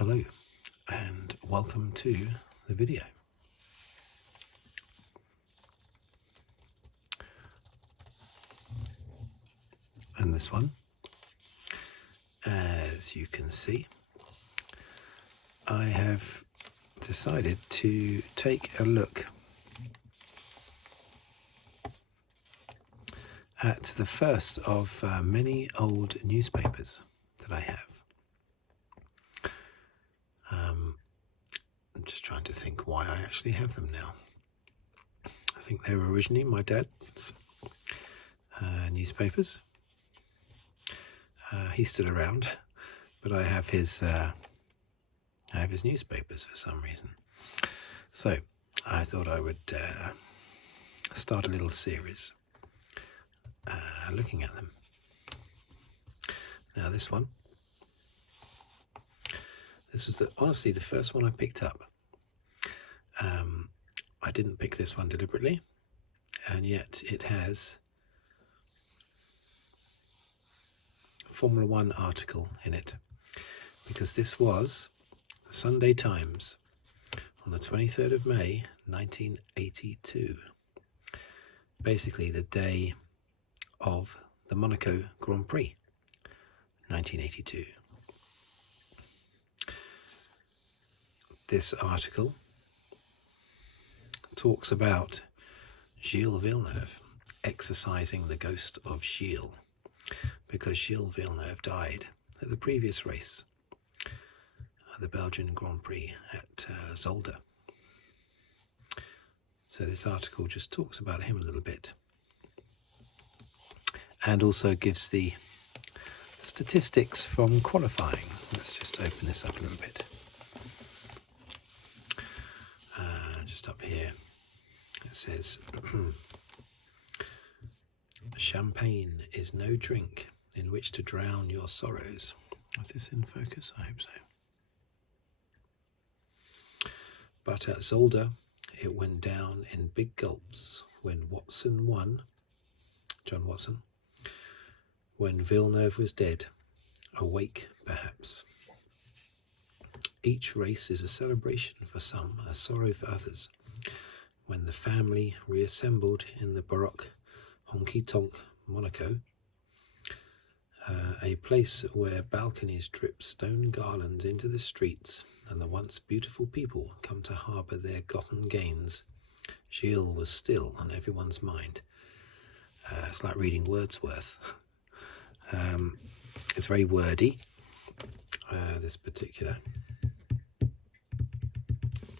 Hello and welcome to the video. And this one, as you can see, I have decided to take a look at the first of many old newspapers that I have. I'm just trying to think why I actually have them now. I think they were originally my dad's newspapers. He's still around, but I have his newspapers for some reason. So I thought I would start a little series looking at them. Now this one, this was honestly the first one I picked up. I didn't pick this one deliberately, and yet it has a Formula One article in it, because this was the Sunday Times on the 23rd of May 1982, basically the day of the Monaco Grand Prix 1982. This article talks about Gilles Villeneuve exorcising the ghost of Gilles, because Gilles Villeneuve died at the previous race, the Belgian Grand Prix at Zolder. So this article just talks about him a little bit, and also gives the statistics from qualifying. Let's just open this up a little bit. Just up here it says champagne is no drink in which to drown your sorrows. Is this in focus? I hope so. But at Zolder it went down in big gulps when Watson won, John Watson, when Villeneuve was dead, awake perhaps. Each race is a celebration for some, a sorrow for others. When the family reassembled in the Baroque honky-tonk Monaco, a place where balconies drip stone garlands into the streets and the once beautiful people come to harbour their gotten gains, Gilles was still on everyone's mind. It's like reading Wordsworth. It's very wordy, this particular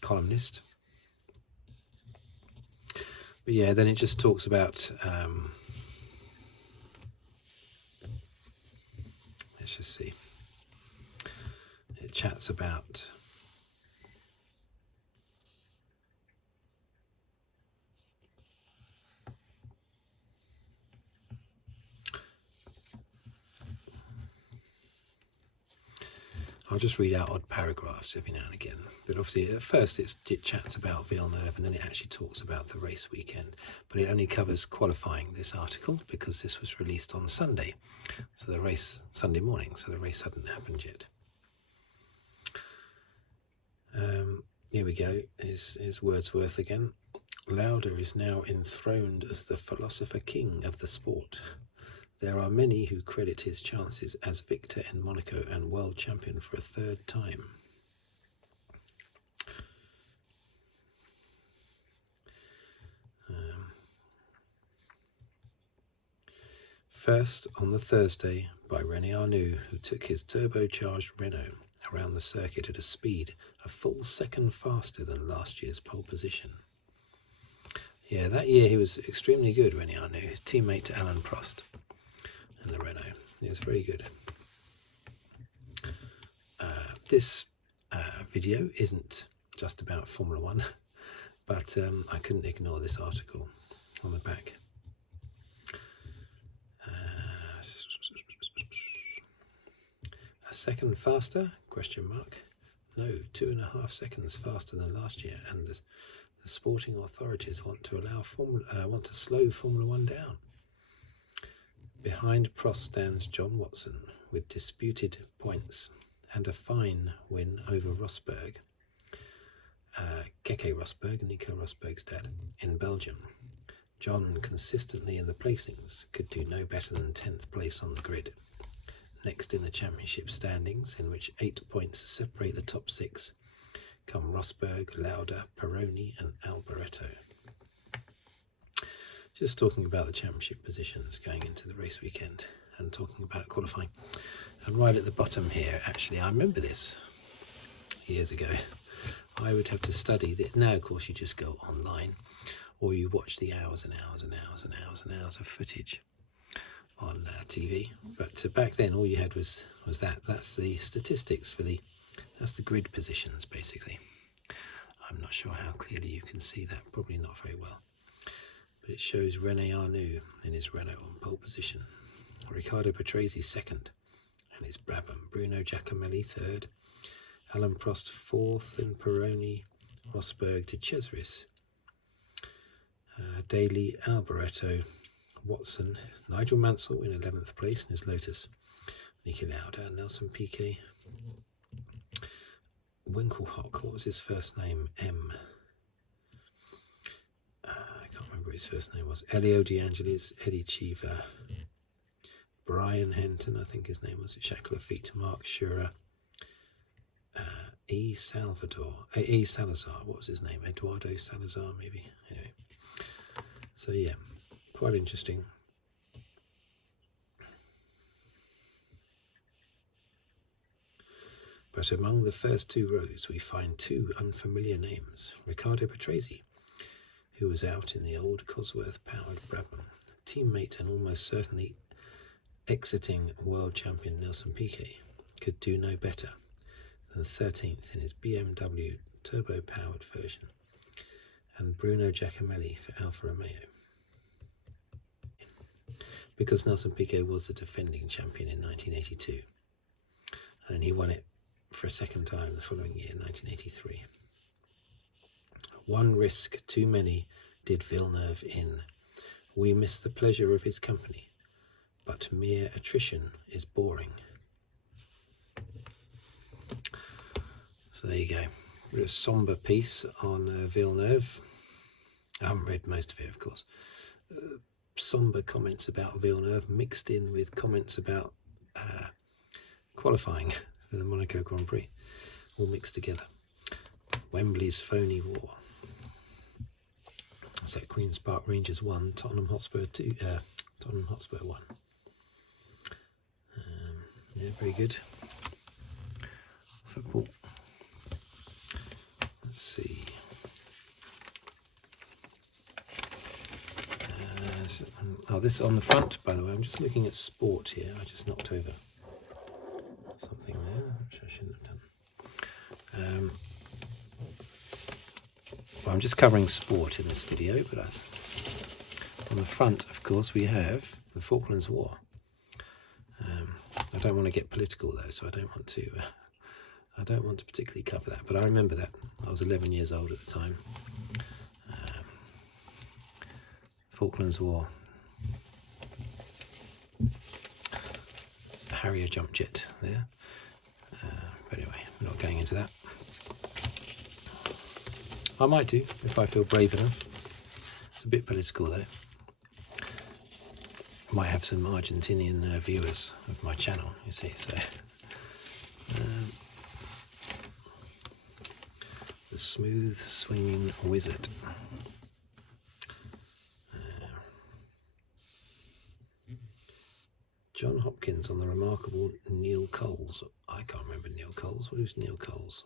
columnist. But yeah, then it just talks about let's just see, it chats about I'll just read out odd paragraphs every now and again, but obviously at first it chats about Villeneuve, and then it actually talks about the race weekend, but it only covers qualifying, this article, because this was released on Sunday, so the race Sunday morning, so the race hadn't happened yet. Here we go, is Wordsworth again. Lauder is now enthroned as the philosopher king of the sport. There are many who credit his chances as victor in Monaco and world champion for a third time. First on the Thursday by René Arnoux, who took his turbocharged Renault around the circuit at a speed a full second faster than last year's pole position. Yeah, that year he was extremely good, René Arnoux, his teammate to Alain Prost in the Renault. It was very good. This video isn't just about Formula One, but I couldn't ignore this article on the back. A second faster? Question mark. No, 2.5 seconds faster than last year, and the sporting authorities want to slow Formula One down. Behind Prost stands John Watson with disputed points and a fine win over Rosberg, Keke Rosberg, Nico Rosberg's dad, in Belgium. John, consistently in the placings, could do no better than 10th place on the grid. Next in the championship standings, in which 8 points separate the top 6, come Rosberg, Lauda, Peroni and Alboreto. Just talking about the championship positions going into the race weekend and talking about qualifying. And right at the bottom here, actually, I remember this years ago. I would have to study that. Now, of course, you just go online or you watch the hours and hours and hours and hours and hours of footage on TV. But back then, all you had was that. That's the statistics for that's the grid positions, basically. I'm not sure how clearly you can see that, probably not very well. But it shows René Arnoux in his Renault on pole position, Riccardo Patrese second, and it's Brabham, Bruno Giacomelli third, Alain Prost fourth, and Peroni, Rosberg to Cesaris, Daly, Alboreto, Watson, Nigel Mansell in 11th place in his Lotus, Niki Lauda, Nelson Piquet, Winkelhock, what was his first name? I can't remember what his first name was. Elio De Angelis, Eddie Cheever, Brian Henton, I think his name was, Jacques Lafitte, Mark Schurer, E. Salazar, what was his name? Eduardo Salazar, maybe. Anyway, so yeah, quite interesting. But among the first 2 rows, we find 2 unfamiliar names. Riccardo Patrese, who was out in the old Cosworth-powered Brabham, teammate and almost certainly exiting world champion Nelson Piquet, could do no better than 13th in his BMW turbo-powered version, and Bruno Giacomelli for Alfa Romeo. Because Nelson Piquet was the defending champion in 1982, and he won it for a second time the following year, 1983. One risk too many did Villeneuve in. We miss the pleasure of his company, but mere attrition is boring. So there you go. A somber piece on Villeneuve. I haven't read most of it, of course. Somber comments about Villeneuve mixed in with comments about qualifying for the Monaco Grand Prix, all mixed together. Wembley's phony war. So Queen's Park Rangers 1, Tottenham Hotspur 2, Tottenham Hotspur 1. Yeah, very good. Football. Let's see. This on the front, by the way, I'm just looking at sport here. I just knocked over something there, which I shouldn't have done. Well, I'm just covering sport in this video, but on the front, of course, we have the Falklands War. I don't want to get political though, so I don't want to particularly cover that. But I remember that. I was 11 years old at the time. Falklands War. Harrier jump jet there. But anyway, we're not going into that. I might do if I feel brave enough. It's a bit political though. I might have some Argentinian viewers of my channel, you see. So the smooth swinging wizard. John Hopkins on the remarkable Neil Coles. I can't remember Neil Coles. What was Neil Coles?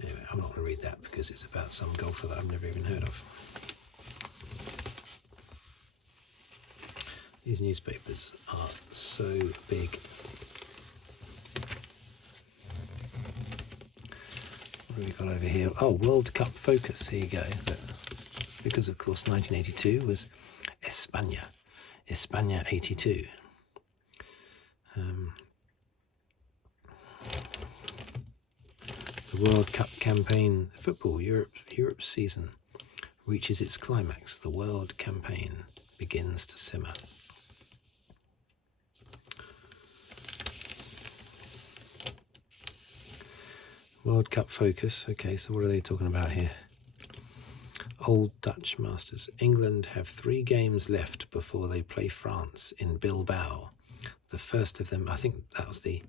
Anyway, I'm not going to read that because it's about some golfer that I've never even heard of. These newspapers are so big. What have we got over here? Oh, World Cup Focus. Here you go. Because, of course, 1982 was España 82. The World Cup campaign, football, Europe's season reaches its climax. The world campaign begins to simmer. World Cup focus. Okay, so what are they talking about here? Old Dutch Masters. England have 3 games left before they play France in Bilbao. The first of them, I think that was the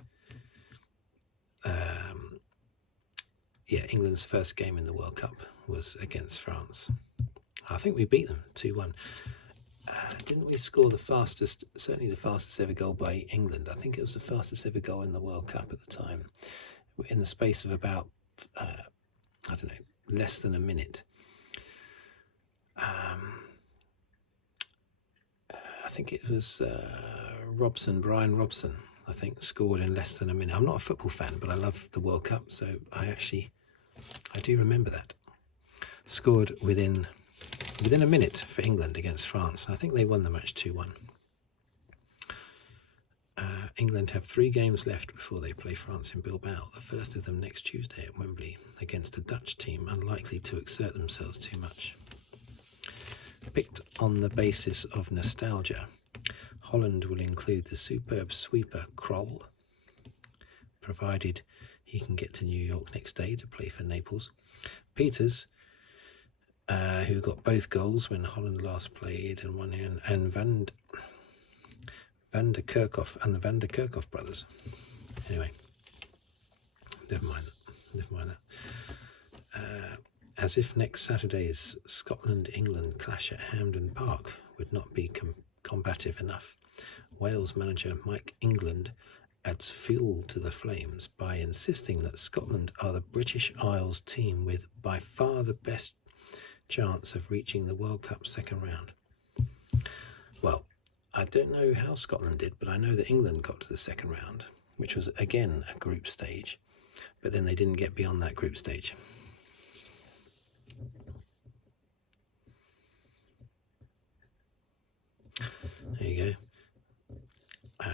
England's first game in the World Cup was against France. I think we beat them 2-1. Didn't we score the fastest, certainly the fastest ever goal by England? I think it was the fastest ever goal in the World Cup at the time, in the space of about, I don't know, less than a minute. I think it was Brian Robson, I think, scored in less than a minute. I'm not a football fan, but I love the World Cup, so I do remember that. Scored within a minute for England against France. I think they won the match 2-1. England have 3 games left before they play France in Bilbao, the first of them next Tuesday at Wembley, against a Dutch team unlikely to exert themselves too much. Picked on the basis of nostalgia, Holland will include the superb sweeper Krol, provided he can get to New York next day to play for Naples. Peters, who got both goals when Holland last played and won in, and Van der Kerkhoff and the Van der Kerkhoff brothers. Anyway, never mind that. As if next Saturday's Scotland-England clash at Hampden Park would not be combative enough, Wales manager Mike England adds fuel to the flames by insisting that Scotland are the British Isles team with by far the best chance of reaching the World Cup second round. Well, I don't know how Scotland did, but I know that England got to the second round, which was again a group stage, but then they didn't get beyond that group stage. There you go.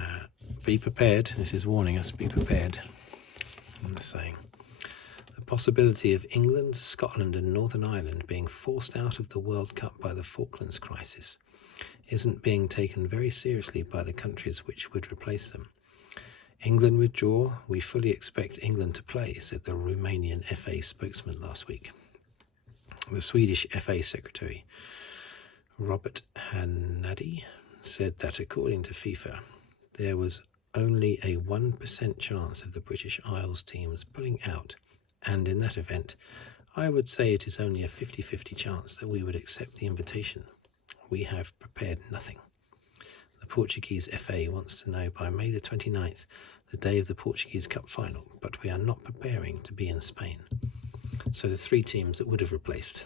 Be prepared. This is warning us. Be prepared. I'm just saying. The possibility of England, Scotland and Northern Ireland being forced out of the World Cup by the Falklands crisis isn't being taken very seriously by the countries which would replace them. England withdraw. We fully expect England to play, said the Romanian FA spokesman last week. The Swedish FA secretary, Robert Hanadi, said that according to FIFA, there was only a 1% chance of the British Isles teams pulling out, and in that event, I would say it is only a 50-50 chance that we would accept the invitation. We have prepared nothing. The Portuguese FA wants to know by May the 29th, the day of the Portuguese Cup final, but we are not preparing to be in Spain. So the 3 teams that would have replaced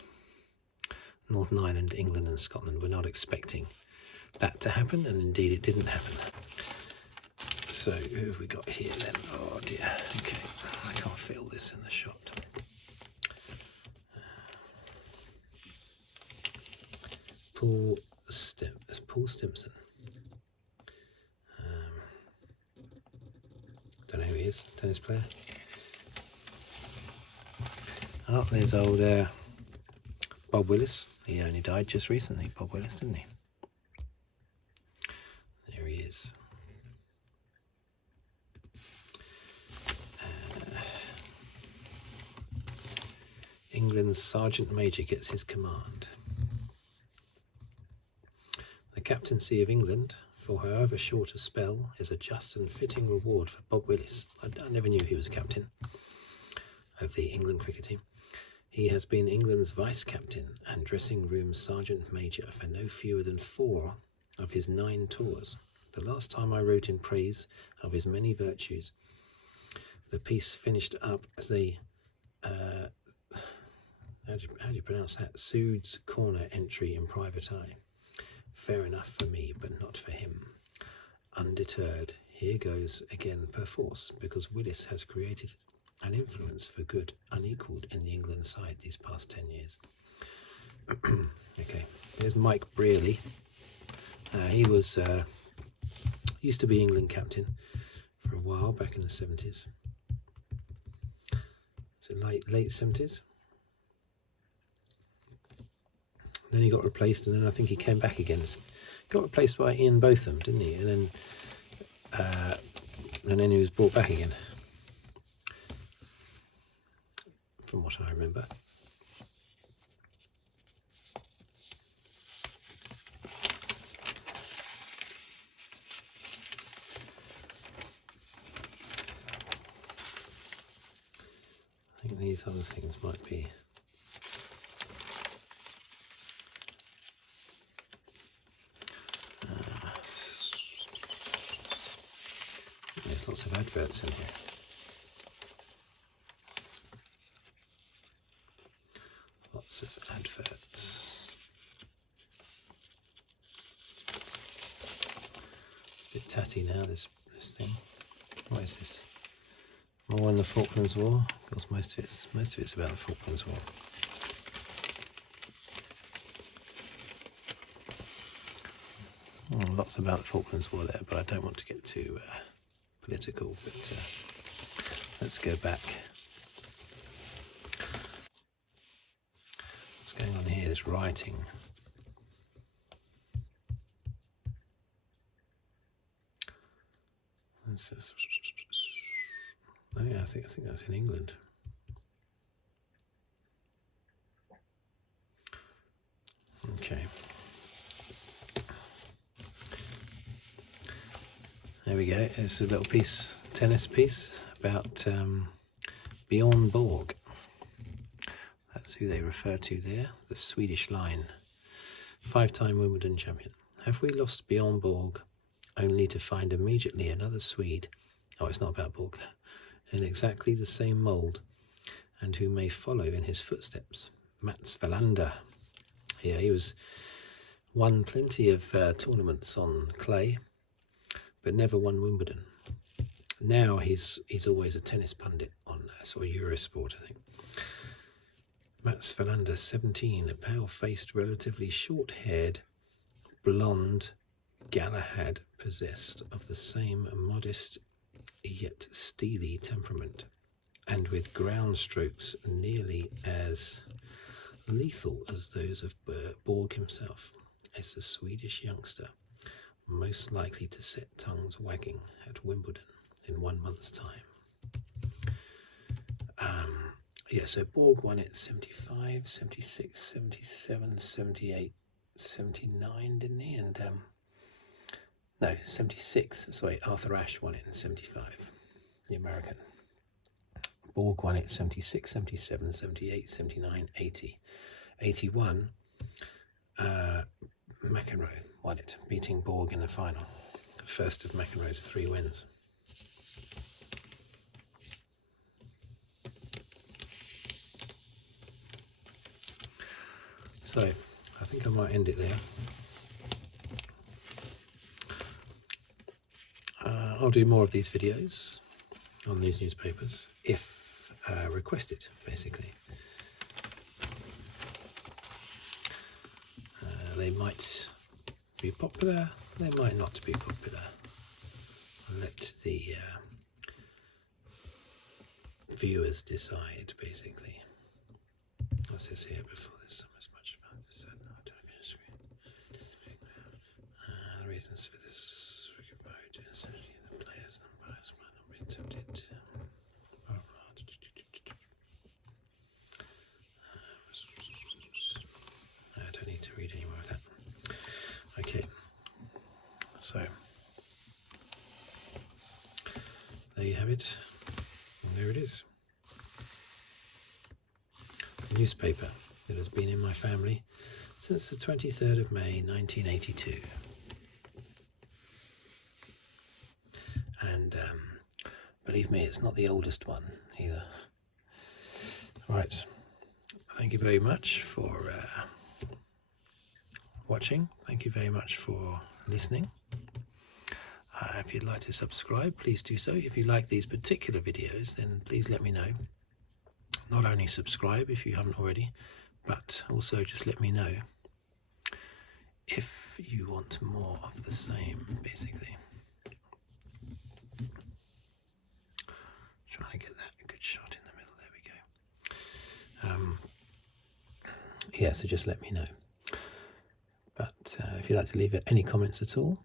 Northern Ireland, England and Scotland were not expecting that to happen, and indeed it didn't happen. So who have we got here then? Oh dear. Okay, I can't feel this in the shot. Paul Stimson. Don't know who he is. Tennis player. Oh, there's old Bob Willis. He only died just recently, Bob Willis, didn't he? There he is. England's Sergeant Major gets his command. The captaincy of England, for however short a spell, is a just and fitting reward for Bob Willis. I never knew he was captain of the England cricket team. He has been England's vice-captain and dressing room sergeant major for no fewer than 4 of his 9 tours. The last time I wrote in praise of his many virtues, the piece finished up as a how do you pronounce that? Sood's Corner entry in Private Eye. Fair enough for me, but not for him. Undeterred, here goes again perforce, because Willis has created an influence for good unequalled in the England side these past 10 years. Okay, there's Mike Brearley. He was used to be England captain for a while back in the 70s. So late 70s. Then he got replaced, and then I think he came back again. Got replaced by Ian Botham, didn't he? And then he was brought back again. from what I remember. I think these other things might be there's lots of adverts in here. Lots of adverts. It's a bit tatty now, this thing. What is this? More on the Falklands War? Of course, most of it's about the Falklands War. Lots about the Falklands War there, but I don't want to get too political. But let's go back. What's going on here is writing. Oh yeah, I think that's in England. Okay. There we go. It's a little tennis piece about Bjorn Borg. That's who they refer to there, the Swedish line. 5-time Wimbledon champion. Have we lost Bjorn Borg only to find immediately another Swede? Oh, it's not about Borg. In exactly the same mould, and who may follow in his footsteps. Mats Wilander. Yeah, he won plenty of tournaments on clay, but never won Wimbledon. Now he's always a tennis pundit on sort of Eurosport, I think. Mats Wilander, 17, a pale-faced, relatively short-haired, blonde Galahad, possessed of the same modest yet steely temperament, and with ground strokes nearly as lethal as those of Borg himself, is a Swedish youngster most likely to set tongues wagging at Wimbledon in 1 month's time. Yeah, so Borg won it 75, 76, 77, 78, 79, didn't he? And no, 76. Sorry, Arthur Ashe won it in 75, the American. Borg won it 76, 77, 78, 79, 80. 81, McEnroe won it, beating Borg in the final. The first of McEnroe's 3 wins. So, I think I might end it there. I'll do more of these videos on these newspapers if requested, basically. They might be popular, they might not be popular. I'll let the viewers decide, basically. What's this here before this? So much about this. I don't know if you screen. The reasons for this essentially the players and umpires might not be tempted. I don't need to read any more of that. Okay, so there you have it, and there it is. A newspaper that has been in my family since the 23rd of May 1982. And believe me, it's not the oldest one either. Right, thank you very much for watching. Thank you very much for listening. If you'd like to subscribe, please do so. If you like these particular videos, then please let me know. Not only subscribe if you haven't already, but also just let me know if you want more of the same, basically. Trying to get that good shot in the middle. There we go. Yeah, so just let me know. But if you'd like to leave any comments at all,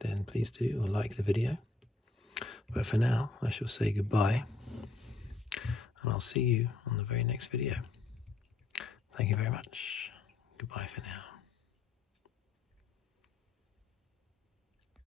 then please do, or like the video. But for now, I shall say goodbye, and I'll see you on the very next next video. Thank you very much. Goodbye for now.